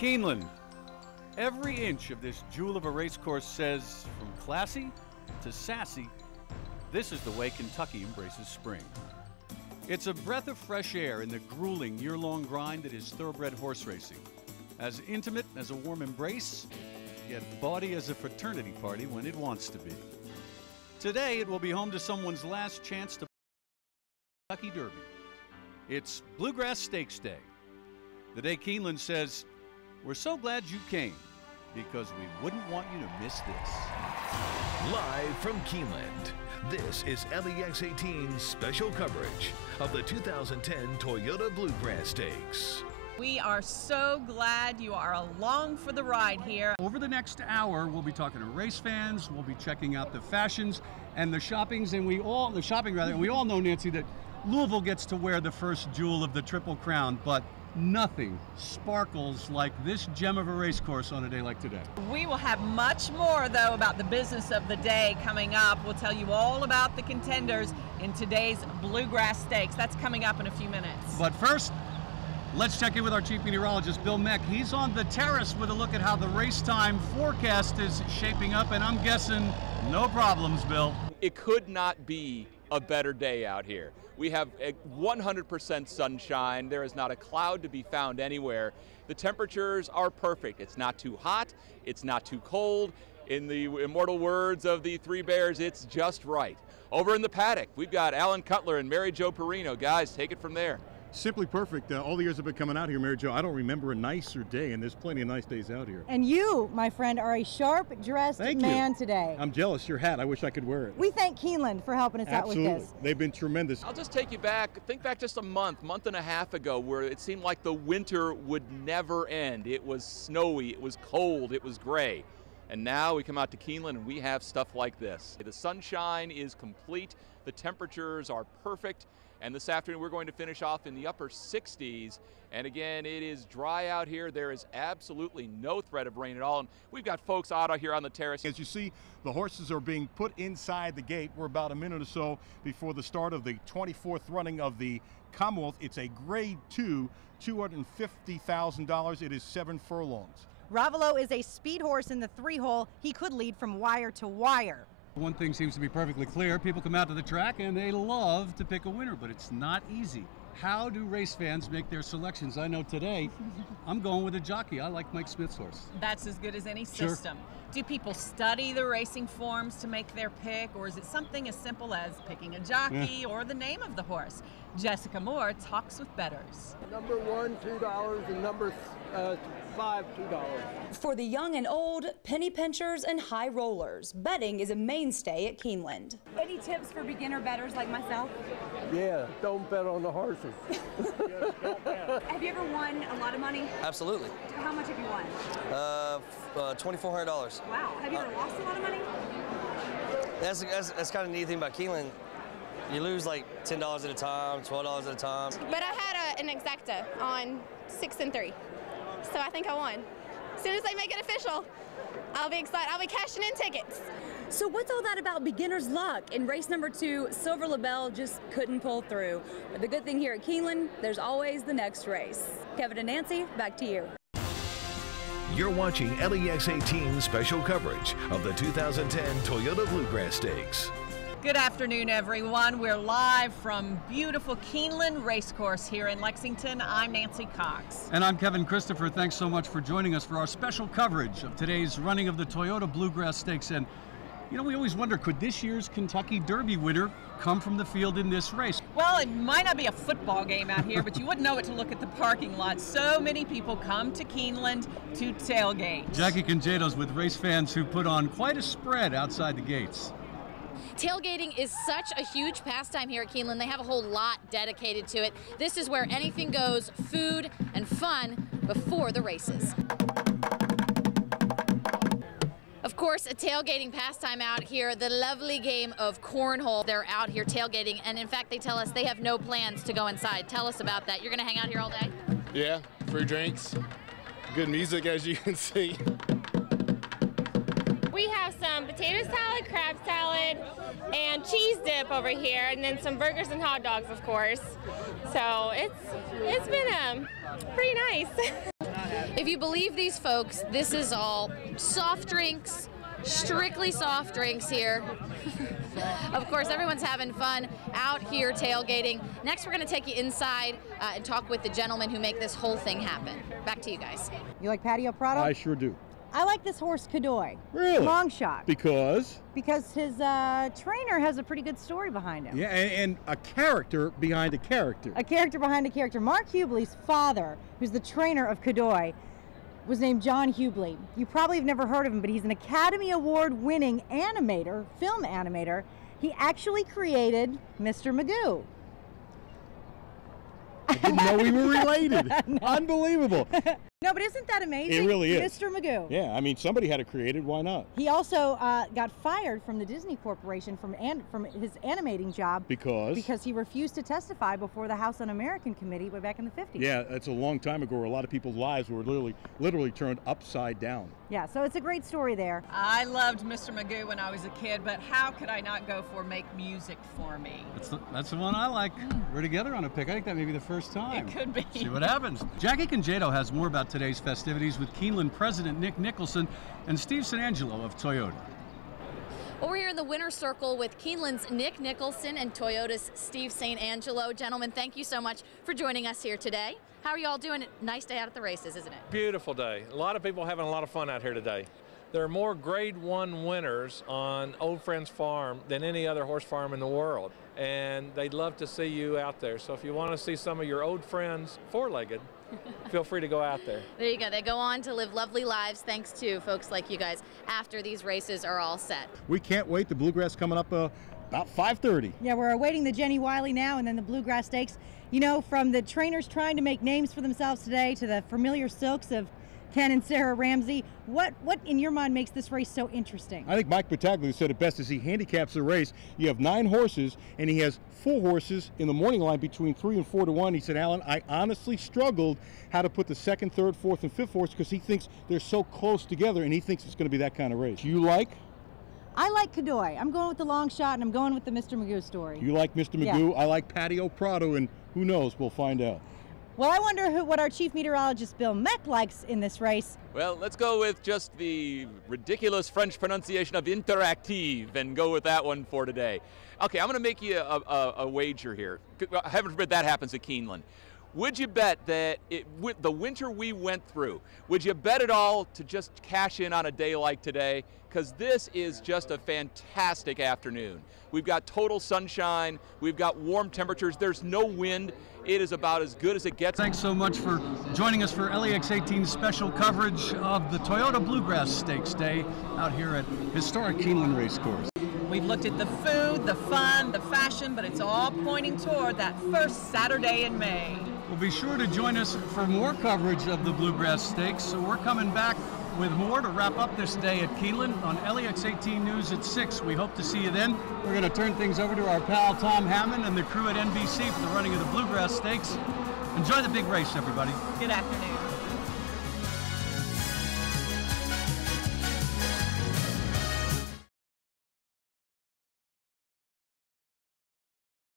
Keeneland. Every inch of this jewel of a race course says, from classy to sassy, this is the way Kentucky embraces spring. It's a breath of fresh air in the grueling year-long grind that is thoroughbred horse racing. As intimate as a warm embrace, yet bawdy as a fraternity party when it wants to be. Today, it will be home to someone's last chance to Kentucky Derby. It's Bluegrass Stakes Day. The day Keeneland says, we're so glad you came, because we wouldn't want you to miss this. Live from Keeneland, this is LEX-18's special coverage of the 2010 Toyota Bluegrass Stakes. We are so glad you are along for the ride here. Over the next hour, we'll be talking to race fans, we'll be checking out the fashions and the shoppings, and we all know, Nancy, that Louisville gets to wear the first jewel of the Triple Crown, but nothing sparkles like this gem of a race course on a day like today. We will have much more, though, about the business of the day coming up. We'll tell you all about the contenders in today's Bluegrass Stakes. That's coming up in a few minutes. But first, let's check in with our chief meteorologist, Bill Meck. He's on the terrace with a look at how the race time forecast is shaping up, and I'm guessing no problems, Bill. It could not be a better day out here. We have 100% sunshine. There is not a cloud to be found anywhere. The temperatures are perfect. It's not too hot. It's not too cold. In the immortal words of the Three Bears, it's just right. Over in the paddock, we've got Alan Cutler and Mary Jo Perino. Guys, take it from there. Simply perfect. All the years I've been coming out here, Mary Jo, I don't remember a nicer day, and there's plenty of nice days out here. And you, my friend, are a sharp-dressed man today. I'm jealous. Your hat, I wish I could wear it. We thank Keeneland for helping us out with this. They've been tremendous. I'll just take you back, think back just a month and a half ago, where it seemed like the winter would never end. It was snowy, it was cold, it was gray. And now we come out to Keeneland and we have stuff like this. The sunshine is complete, the temperatures are perfect, and this afternoon we're going to finish off in the upper 60s. And again, it is dry out here. There is absolutely no threat of rain at all. And we've got folks out here on the terrace. As you see, the horses are being put inside the gate. We're about a minute or so before the start of the 24th running of the Commonwealth. It's a grade 2, $250,000. It is 7 furlongs. Ravelo is a speed horse in the 3-hole. He could lead from wire to wire. One thing seems to be perfectly clear. People come out to the track and they love to pick a winner, but it's not easy. How do race fans make their selections? I know today I'm going with a jockey. I like Mike Smith's horse. That's as good as any system. Sure. Do people study the racing forms to make their pick, or is it something as simple as picking a jockey or the name of the horse? Jessica Moore talks with bettors. Number 1, $2, and number 5, $2. For the young and old, penny pinchers and high rollers, betting is a mainstay at Keeneland. Any tips for beginner bettors like myself? Yeah, don't bet on the horses. Have you ever won a lot of money? Absolutely. How much have you won? $2,400. Wow. Have you ever lost a lot of money? That's kind of the neat thing about Keeneland. You lose like $10 at a time, $12 at a time. But I had an exacta on 6 and 3, so I think I won. As soon as they make it official, I'll be excited. I'll be cashing in tickets. So what's all that about beginner's luck? In race number 2, Silver Labelle just couldn't pull through. But the good thing here at Keeneland, there's always the next race. Kevin and Nancy, back to you. You're watching LEX-18's special coverage of the 2010 Toyota Bluegrass Stakes. Good afternoon, everyone. We're live from beautiful Keeneland Racecourse here in Lexington. I'm Nancy Cox. And I'm Kevin Christopher. Thanks so much for joining us for our special coverage of today's running of the Toyota Bluegrass Stakes. And, you know, we always wonder, could this year's Kentucky Derby winner come from the field in this race? Well, it might not be a football game out here, but you wouldn't know it to look at the parking lot. So many people come to Keeneland to tailgate. Jackie Congedo's with race fans who put on quite a spread outside the gates. Tailgating is such a huge pastime here at Keeneland. They have a whole lot dedicated to it. This is where anything goes, food and fun before the races. Of course, a tailgating pastime out here, the lovely game of cornhole. They're out here tailgating, and in fact, they tell us they have no plans to go inside. Tell us about that. You're going to hang out here all day? Yeah, free drinks, good music, as you can see. We have some potato salad, crab salad, and cheese dip over here, and then some burgers and hot dogs, of course. So it's been pretty nice. If you believe these folks, this is all soft drinks, strictly soft drinks here. Of course, everyone's having fun out here tailgating. Next, we're going to take you inside and talk with the gentlemen who make this whole thing happen. Back to you guys. You like Patio Prado? I sure do. I like this horse, Cadoy. Really? Long shot. Because? Because his trainer has a pretty good story behind him. Yeah, and a character behind a character. A character behind a character. Mark Hubley's father, who's the trainer of Cadoy, was named John Hubley. You probably have never heard of him, but he's an Academy Award-winning animator, film animator. He actually created Mr. Magoo. I didn't know we were related. No. Unbelievable. No, but isn't that amazing? It really is. Mr. Magoo. Yeah, I mean, somebody had to create it. Why not? He also got fired from the Disney Corporation from his animating job. Because? Because he refused to testify before the House Un-American Committee way back in the 50s. Yeah, that's a long time ago where a lot of people's lives were literally turned upside down. Yeah, so it's a great story there. I loved Mr. Magoo when I was a kid, but how could I not go for Make Music for Me? That's the one I like. We're together on a pick. I think that may be the first time. It could be. See what happens. Jackie Congedo has more about today's festivities with Keeneland President Nick Nicholson and Steve St. Angelo of Toyota. Well, we're here in the winner's circle with Keeneland's Nick Nicholson and Toyota's Steve St. Angelo. Gentlemen, thank you so much for joining us here today. How are you all doing? Nice day out at the races, isn't it? Beautiful day. A lot of people having a lot of fun out here today. There are more Grade 1 winners on Old Friends Farm than any other horse farm in the world, and they'd love to see you out there. So if you want to see some of your old friends four-legged, feel free to go out there. There you go. They go on to live lovely lives thanks to folks like you guys after these races are all set. We can't wait. The Bluegrass coming up about 5:30. Yeah, we're awaiting the Jenny Wiley now and then the Bluegrass Stakes. You know, from the trainers trying to make names for themselves today to the familiar silks of Ken and Sarah Ramsey, what in your mind makes this race so interesting? I think Mike Battaglia said it best as he handicaps the race. You have 9 horses, and he has 4 horses in the morning line between 3 and 4 to 1. He said, Alan, I honestly struggled how to put the 2nd, 3rd, 4th, and 5th horse because he thinks they're so close together, and he thinks it's going to be that kind of race. You like? I like Cadoy. I'm going with the long shot, and I'm going with the Mr. Magoo story. You like Mr. Magoo? Yeah. I like Patio Prado, and who knows? We'll find out. Well, I wonder what our chief meteorologist Bill Meck likes in this race. Well, let's go with just the ridiculous French pronunciation of interactive and go with that one for today. Okay, I'm going to make you a wager here. Heaven forbid that happens at Keeneland. Would you bet that the winter we went through, would you bet it all to just cash in on a day like today? Because this is just a fantastic afternoon. We've got total sunshine. We've got warm temperatures. There's no wind. It is about as good as it gets. Thanks so much for joining us for LEX-18 special coverage of the Toyota Bluegrass Stakes Day out here at historic Keeneland Racecourse. We've looked at the food, the fun, the fashion, but it's all pointing toward that first Saturday in May. Well, be sure to join us for more coverage of the Bluegrass Stakes. So we're coming back with more to wrap up this day at Keeneland on LEX-18 News at 6. We hope to see you then. We're going to turn things over to our pal Tom Hammond and the crew at NBC for the running of the Bluegrass Stakes. Enjoy the big race, everybody. Good afternoon.